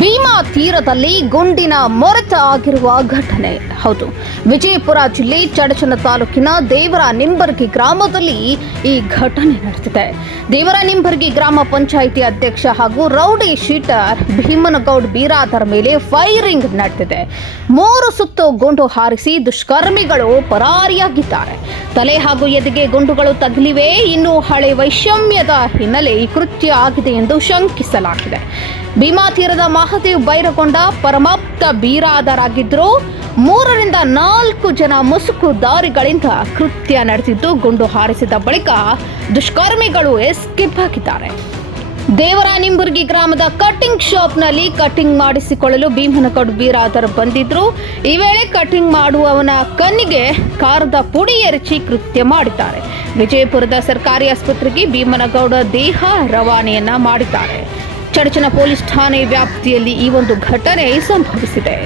ಭೀಮಾ ತೀರದಲ್ಲಿ ಗುಂಡಿನ ಮೊರೆತ ಆಗಿರುವ ಘಟನೆ. ಹೌದು, ವಿಜಯಪುರ ಜಿಲ್ಲೆ ಚಡಚಣ ತಾಲೂಕಿನ ದೇವರ ನಿಂಬರ್ಗಿ ಗ್ರಾಮದಲ್ಲಿ ಈ ಘಟನೆ ನಡೆದಿದೆ. ದೇವರ ನಿಂಬರ್ಗಿ ಗ್ರಾಮ ಪಂಚಾಯಿತಿ ಅಧ್ಯಕ್ಷ ಹಾಗೂ ರೌಡಿ ಶೀಟರ್ ಭೀಮನಗೌಡ್ ಬೀರಾದರ ಮೇಲೆ ಫೈರಿಂಗ್ ನಡೆದಿದೆ. 3 ಸುತ್ತು ಗುಂಡು ಹಾರಿಸಿ ದುಷ್ಕರ್ಮಿಗಳು ಪರಾರಿಯಾಗಿದ್ದಾರೆ. ತಲೆ ಹಾಗೂ ಎದೆಗೆ ಗುಂಡುಗಳು ತಗುಲಿವೆ. ಇನ್ನು ಹಳೆ ವೈಷಮ್ಯದ ಹಿನ್ನೆಲೆ ಈ ಕೃತ್ಯ ಆಗಿದೆ ಎಂದು ಶಂಕಿಸಲಾಗಿದೆ. ಭೀಮಾ ತೀರದ ಮಹಾದೇವ್ ಬೈರಗೊಂಡ ಪರಮಾಪ್ತ ಬೀರಾದರಾಗಿದ್ದರು. 3 ರಿಂದ 4 ಜನ ಮುಸುಕುದಾರಿಗಳಿಂದ ಕೃತ್ಯ ನಡೆಸಿದ್ದು, ಗುಂಡು ಹಾರಿಸಿದ ಬಳಿಕ ದುಷ್ಕರ್ಮಿಗಳು ಎಸ್ಕೇಪ್ ಆಗಿದ್ದಾರೆ. ದೇವರ ನಿಂಬರ್ಗಿ ಗ್ರಾಮದ ಕಟಿಂಗ್ ಶಾಪ್ನಲ್ಲಿ ಕಟಿಂಗ್ ಮಾಡಿಸಿಕೊಳ್ಳಲು ಭೀಮನಗೌಡ ಬೀರಾದರ್ ಬಂದಿದ್ರು. ಈ ವೇಳೆ ಕಟಿಂಗ್ ಮಾಡುವವನ ಕಣ್ಣಿಗೆ ಕಾರದ ಪುಡಿ ಎರಚಿ ಕೃತ್ಯ ಮಾಡಿದ್ದಾರೆ. ವಿಜಯಪುರದ ಸರ್ಕಾರಿ ಆಸ್ಪತ್ರೆಗೆ ಭೀಮನಗೌಡ ದೇಹ ರವಾನೆಯನ್ನ ಮಾಡಿದ್ದಾರೆ. ಚಡಚಣ ಪೊಲೀಸ್ ಠಾಣೆ ವ್ಯಾಪ್ತಿಯಲ್ಲಿ ಈ ಒಂದು ಘಟನೆ ಸಂಭವಿಸಿದೆ.